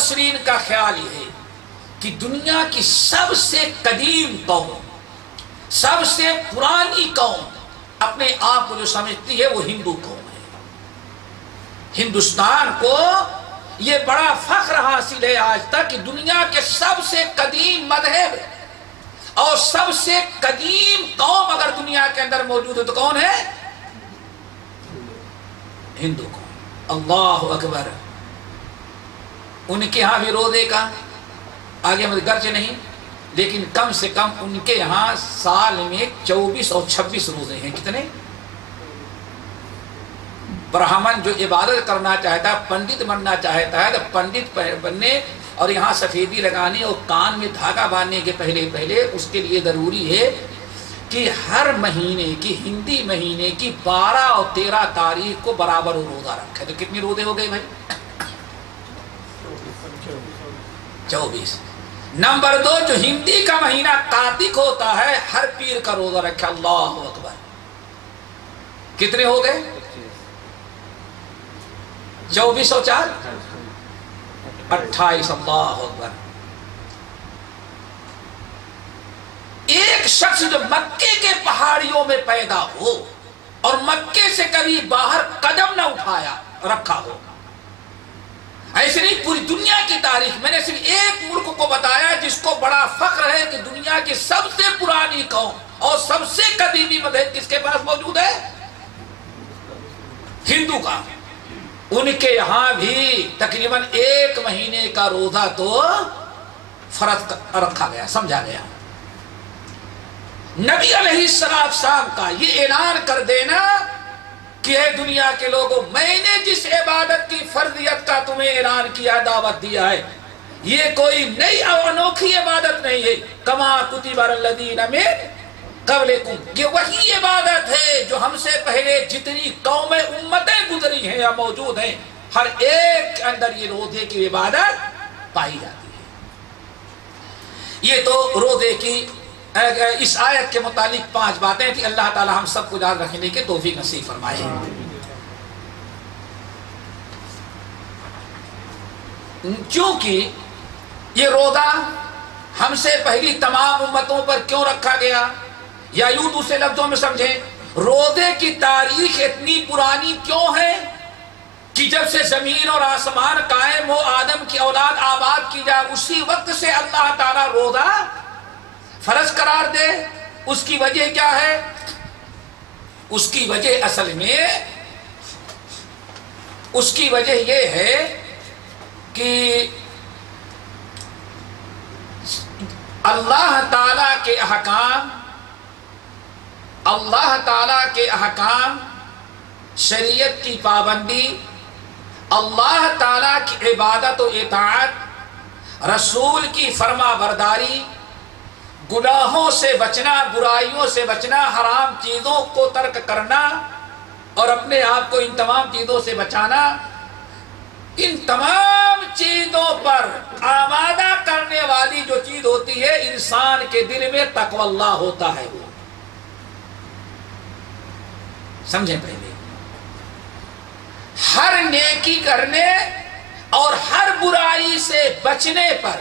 مفسرین کا خیال یہ ہے کہ دنیا کی سب سے قدیم قوم، سب سے پرانی قوم اپنے آپ کو جو سمجھتی ہے وہ ہندو قوم ہے۔ ہندوستان کو یہ بڑا فخر حاصل ہے آج تک کہ دنیا کے سب سے قدیم مذہب اور سب سے قدیم قوم اگر دنیا کے اندر موجود ہے تو کون ہے؟ ہندو قوم۔ اللہ اکبر۔ ان کے ہاں بھی روزے کا آگے مجھے گرچہ نہیں لیکن کم سے کم ان کے یہاں سال میں 24 اور 26 روزے ہیں۔ کتنے؟ برہمن جو عبادت کرنا چاہتا ہے، پنڈت بننا چاہتا ہے تو پنڈت بننے اور یہاں سفیدی لگانے اور کان میں دھاگا باندھنے کے پہلے اس کے لیے ضروری ہے کہ ہر مہینے کی ہندی مہینے کی 12 اور 13 تاریخ کو برابر وہ روزہ رکھے۔ تو کتنی روزے ہو گئے بھائی؟ 24۔ نمبر 2، جو ہندی کا مہینہ کارتک ہوتا ہے ہر پیر کا روزہ رکھے۔ اللہ اکبر۔ کتنے ہو گئے؟ 24 اور 4 28۔ اللہ اکبر۔ ایک شخص جو مکے کے پہاڑیوں میں پیدا ہو اور مکے سے کبھی باہر قدم نہ اٹھایا رکھا ہو، ایسے نہیں پوری دنیا کی تاریخ، میں نے صرف ایک ملک کو بتایا جس کو بڑا فخر ہے کہ دنیا کی سب سے پرانی قوم اور سب سے قدیمی مذہب کس کے پاس موجود ہے؟ ہندو کا۔ ان کے یہاں بھی تقریباً 1 مہینے کا روزہ تو فرض رکھا گیا، سمجھا گیا۔ نبی علیہ السلام کا یہ اعلان کر دینا کہ اے دنیا کے لوگوں، میں نے جس عبادت کی فرضیت کا تمہیں اعلان کیا، دعوت دیا ہے، یہ کوئی نئی اور انوکھی عبادت نہیں ہے۔ کما کتب علی الذین من قبلکم، یہ وہی عبادت ہے جو ہم سے پہلے جتنی قومیں امتیں گزری ہیں یا موجود ہیں، ہر ایک کے اندر یہ روزے کی عبادت پائی جاتی ہے۔ یہ تو روزے کی اس آیت کے متعلق 5 باتیں تھی۔ اللہ تعالی ہم سب کو یاد رکھنے کی توفیق نصیب فرمائے۔ چونکہ یہ روزہ ہم سے پہلی تمام امتوں پر کیوں رکھا گیا، یا یوں دوسرے لفظوں میں سمجھیں، روزے کی تاریخ اتنی پرانی کیوں ہے کہ جب سے زمین اور آسمان قائم ہو، آدم کی اولاد آباد کی جائے، اسی وقت سے اللہ تعالیٰ روزہ فرض قرار دے۔ اس کی وجہ کیا ہے؟ اس کی وجہ اصل میں اس کی وجہ یہ ہے کہ اللہ تعالیٰ کے احکام، اللہ تعالیٰ کے احکام، شریعت کی پابندی، اللہ تعالیٰ کی عبادت و اطاعت، رسول کی فرما برداری، گناہوں سے بچنا، برائیوں سے بچنا، حرام چیزوں کو ترک کرنا اور اپنے آپ کو ان تمام چیزوں سے بچانا، ان تمام چیزوں پر آمادہ کرنے والی جو چیز ہوتی ہے انسان کے دل میں تقوی اللہ ہوتا ہے۔ وہ سمجھیں، پہلے ہر نیکی کرنے اور ہر برائی سے بچنے پر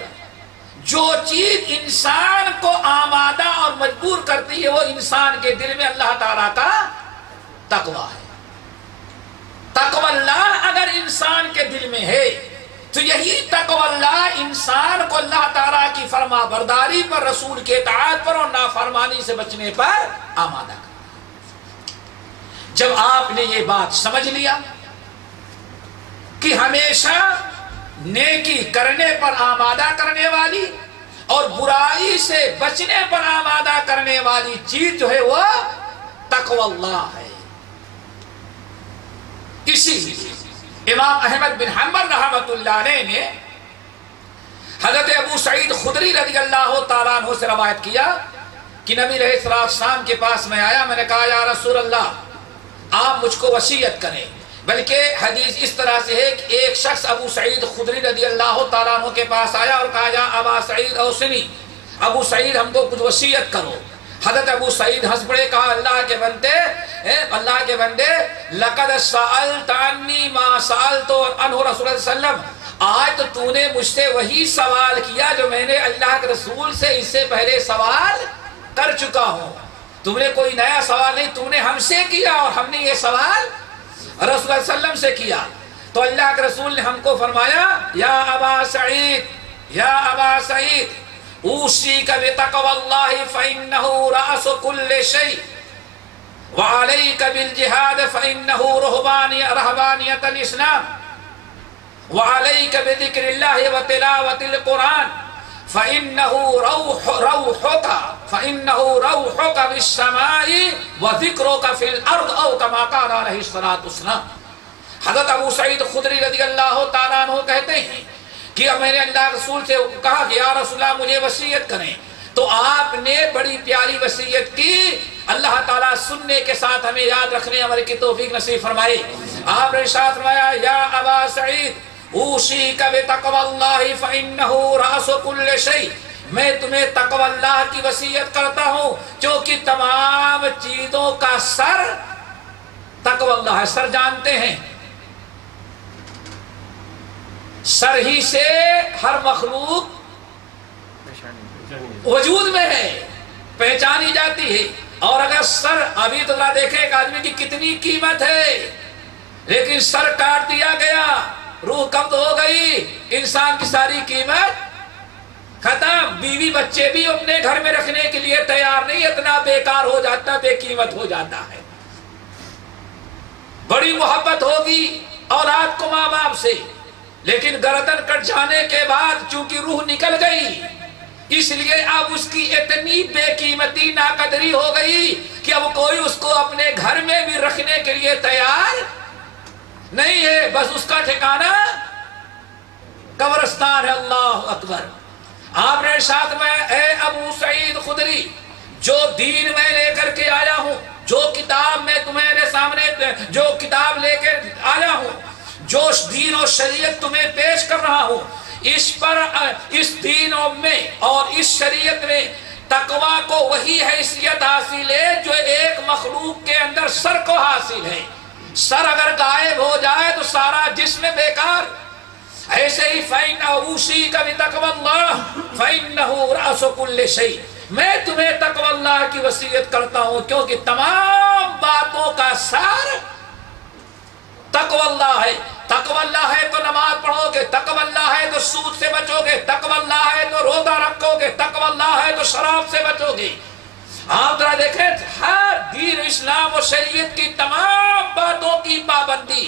جو چیز انسان کو آمادہ اور مجبور کرتی ہے وہ انسان کے دل میں اللہ تعالیٰ کا تقوی ہے۔ تقوی اللہ اگر انسان کے دل میں ہے تو یہی تقوی اللہ انسان کو اللہ تعالیٰ کی فرما برداری پر، رسول کے اطاعت پر اور نافرمانی سے بچنے پر آمادہ کرتا ہے۔ جب آپ نے یہ بات سمجھ لیا کہ ہمیشہ نیکی کرنے پر آمادہ کرنے والی اور برائی سے بچنے پر آمادہ کرنے والی چیز جو ہے وہ تقوی اللہ ہے، اسی لیے امام احمد بن حنبل رحمۃ اللہ علیہ نے حضرت ابو سعید خدری رضی اللہ تعالیٰ عنہ سے روایت کیا کہ نبی علیہ السلام کے پاس میں آیا، میں نے کہا یا رسول اللہ آپ مجھ کو وصیت کریں۔ بلکہ حدیث اس طرح سے ہے کہ ایک شخص ابو سعید خدری رضی اللہ تعالیٰ عنہ کے پاس آیا اور کہا یا ابا سعید اوصنی، ابو سعید ہم کو کچھ وصیت کرو۔ حضرت ابو سعید ہنس پڑے، کہا اللہ کے بندے لقد سألت عنی ما سألت عنہ رسول اللہ صلی اللہ علیہ وسلم، آج تو تو نے مجھ سے وہی سوال کیا جو میں نے اللہ کے رسول سے اس سے پہلے سوال کر چکا ہوں. تم نے کوئی نیا سوال نہیں، تم نے ہم سے کیا اور ہم نے یہ سوال رسول اللہ صلی اللہ علیہ وسلم سے کیا. تو اللہ کے رسول نے ہم کو فرمایا یا ابا سعید، یا ابا سعید اوصیک بتقوی اللہ فإنہ رأس کل شیء وعلیک بالجہاد فإنہ رہبانیۃ الاسلام وعلیک بذکر اللہ وتلاوۃ القرآن فإنہ روحک بالسماء وذکرک فی الارض او کما قال علیہ الصلوۃ والسلام. حضرت ابو سعید خدری رضی اللہ تعالیٰ عنہ کہتے ہیں کہ میں نے اللہ رسول سے کہا کہ یا رسول اللہ مجھے وصیت کریں، تو آپ نے بڑی پیاری وصیت کی. اللہ تعالیٰ سننے کے ساتھ ہمیں یاد رکھنے عمل کی توفیق نصیب فرمائے. آپ نے ارشاد فرمایا یا ابا سعید اوصیک بتقوی اللہ فإنہ رأس کل شیء، میں تمہیں تقوی اللہ کی وصیت کرتا ہوں کیونکہ تمام چیزوں کا سر تقوی اللہ ہے. سر جانتے ہیں، سر ہی سے ہر مخلوق وجود میں ہے، پہچانی جاتی ہے. اور اگر سر، ابھی تو نہ دیکھیں ایک آدمی کی کتنی قیمت ہے، لیکن سر کاٹ دیا گیا، روح قبض ہو گئی، انسان کی ساری قیمت ختم. بیوی بچے بھی اپنے گھر میں رکھنے کے لیے تیار نہیں، اتنا بیکار ہو جاتا، بے قیمت ہو جاتا ہے. بڑی محبت ہوگی اولاد کو ماں باپ سے، لیکن گردن کٹ جانے کے بعد چونکہ روح نکل گئی، اس لیے اب اس کی اتنی بے قیمتی ناقدری ہو گئی کہ اب کوئی اس کو اپنے گھر میں بھی رکھنے کے لیے تیار نہیں ہے. بس اس کا ٹھکانہ قبرستان ہے. اللہ اکبر. آپ نے ارشاد میں اے ابو سعید خدری، جو دین میں لے کر کے آیا ہوں، جو کتاب میں تمہارے سامنے جو کتاب لے کے آیا ہوں، جو دین اور شریعت تمہیں پیش کر رہا ہوں، اس پر، اس دین میں اور اس شریعت میں تقوی کو وہی حیثیت حاصل ہے جو ایک مخلوق کے اندر سر کو حاصل ہے. سر اگر غائب ہو جائے تو سارا جسم بیکار. ایسے ہی فَإِنَّ أُوصِيكَ بِتَقْوَى اللَّهِ فَإِنَّهُ رَأْسُ كُلِّ شَيْءٍ، میں تمہیں تقوی اللہ کی وصیت کرتا ہوں کیونکہ تمام باتوں کا سر تقوی اللہ ہے. تقوی اللہ ہے تو نماز پڑھو گے، تقوی اللہ ہے تو سود سے بچو گے، تقوی اللہ ہے تو روزہ رکھو گے، تقوی اللہ ہے تو شراب سے بچو گے. آپ ذرا دیکھیں، ہر دین اسلام اور شریعت کی تمام باتوں کی پابندی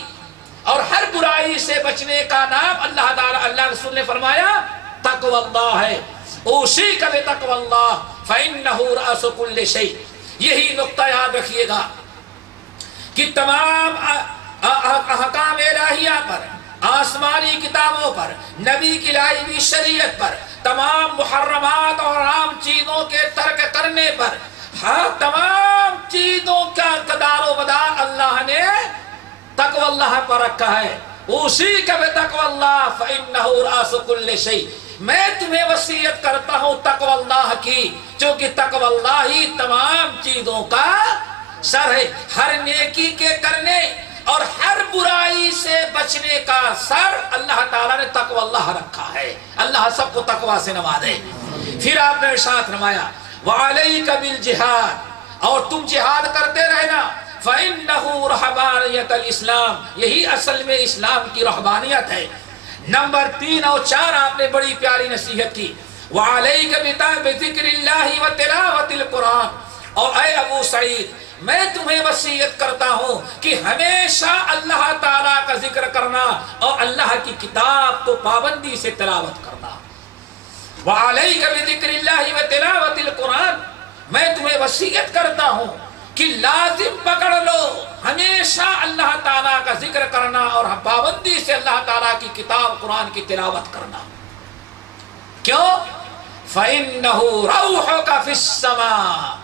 اور ہر برائی سے بچنے کا نام اللہ تعالیٰ، اللہ رسول نے فرمایا تقوی اللہ ہے. اوصیک بتقوی اللہ فإنہ رأس کل شیء. یہی نقطہ یاد رکھیے گا کہ تمام احکام الہیہ پر، آسمانی کتابوں پر، نبی کی لائی ہوئی شریعت پر، تمام محرمات اور عام چیزوں کے ترک کرنے پر، ہر تمام چیزوں کا قدار و مدار اللہ نے تقوی اللہ پر رکھا ہے. اوصیک بتقوی اللہ فإنہ رأس کل شیء، میں تمہیں وصیت کرتا ہوں تقوی اللہ کی کیونکہ تقوی اللہ ہی تمام چیزوں کا سر ہے. ہر نیکی کے کرنے اور ہر برائی سے بچنے کا سر اللہ تعالیٰ نے تقوی اللہ رکھا ہے. اللہ سب کو تقوی سے نوازے. پھر آپ نے ارشاد فرمایا وعلیک بالجہاد، اور تم جہاد کرتے رہنا. فإنہ رہبانیۃ الاسلام، یہی اصل میں اسلام کی رہبانیت ہے. نمبر 3 اور 4 آپ نے بڑی پیاری نصیحت کی. وعلیک بذکر اللہ وتلاوۃ القرآن، اور اے ابو سعید میں تمہیں وصیت کرتا ہوں کہ ہمیشہ اللہ تعالیٰ کا ذکر کرنا اور اللہ کی کتاب کو پابندی سے تلاوت کرنا. وعلیک بذکر اللہ وتلاوۃ القرآن، میں تمہیں وصیت کرتا ہوں کہ لازم پکڑ لو ہمیشہ اللہ تعالیٰ کا ذکر کرنا اور پابندی سے اللہ تعالیٰ کی کتاب قرآن کی تلاوت کرنا. کیوں؟ فَإِنَّهُ رَوْحُكَ فِي السَّمَاءِ،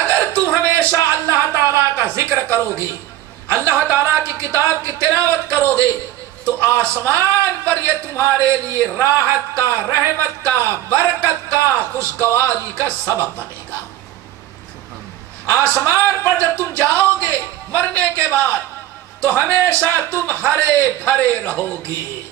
اگر تم ہمیشہ اللہ تعالیٰ کا ذکر کرو گے، اللہ تعالیٰ کی کتاب کی تلاوت کرو گے، تو آسمان پر یہ تمہارے لیے راحت کا، رحمت کا، برکت کا، خوشگواری کا سبب بنے گا. آسمان پر جب تم جاؤ گے مرنے کے بعد تو ہمیشہ تم ہرے بھرے رہو گے.